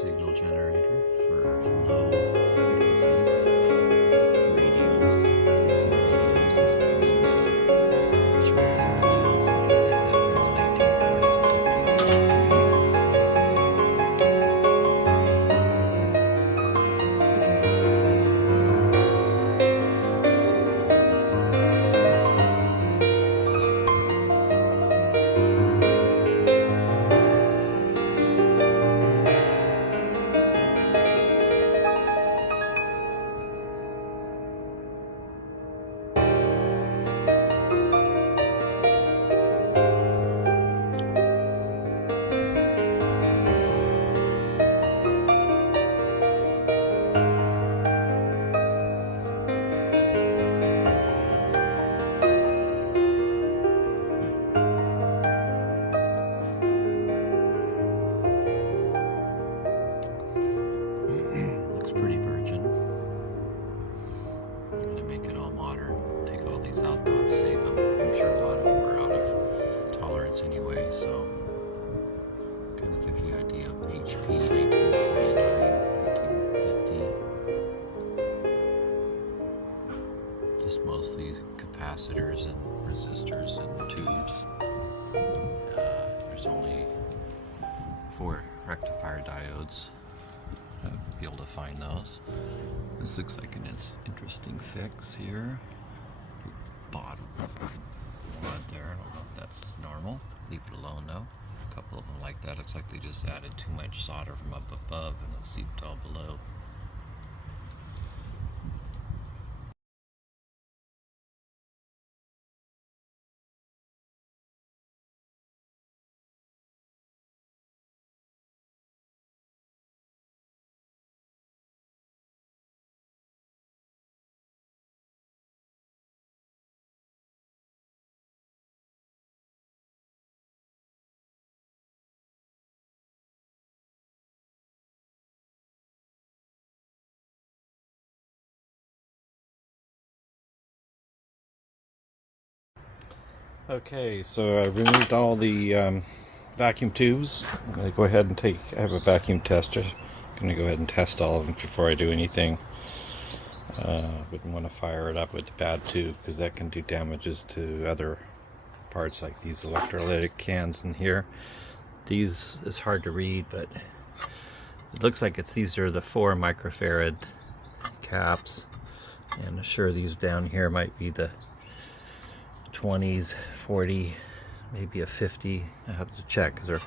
signal generator for low frequencies, radios, fixing radios, short band radios, and things like that from the 1940s and 50s. Looks pretty virgin. I'm going to make it all modern. Take all these out though to save them. I'm sure a lot of them are out of tolerance anyway, so kind of give you an idea of HP 1949, 1950. Just mostly capacitors and resistors and tubes. There's only 4 rectifier diodes. I'll be able to find those. This looks like an interesting fix here. Bottom blood there. I don't know if that's normal. Leave it alone though. A couple of them like that. Looks like they just added too much solder from up above and it seeped all below. Okay, so I've removed all the vacuum tubes. I'm going to go ahead and I have a vacuum tester. I'm going to go ahead and test all of them before I do anything. Wouldn't want to fire it up with the bad tube because that can do damages to other parts like these electrolytic cans in here. These is hard to read, but it looks like these are the 4 microfarad caps. And I'm sure these down here might be the 20s, 40, maybe a 50. I have to check because they're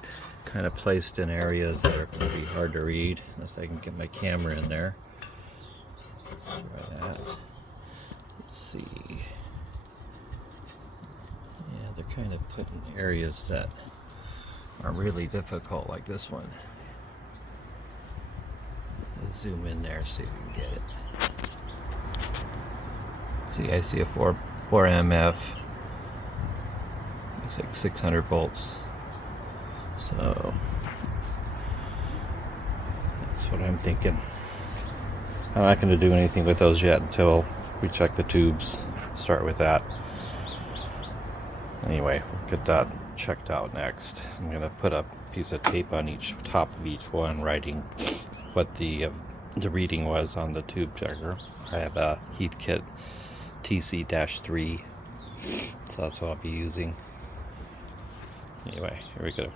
kind of placed in areas that are going to be hard to read unless I can get my camera in there. Let's try that. Let's see. Yeah, they're kind of put in areas that are really difficult, like this one. Let's zoom in there, see if we can get it. See, I see a 4 MF. It's like 600 volts. So that's what I'm thinking. I'm not going to do anything with those yet until we check the tubes. Start with that. Anyway, we'll get that checked out next. I'm going to put a piece of tape on each top of each one, writing what the reading was on the tube checker. I have a Heathkit TC-3, so that's what I'll be using. Anyway, here we go.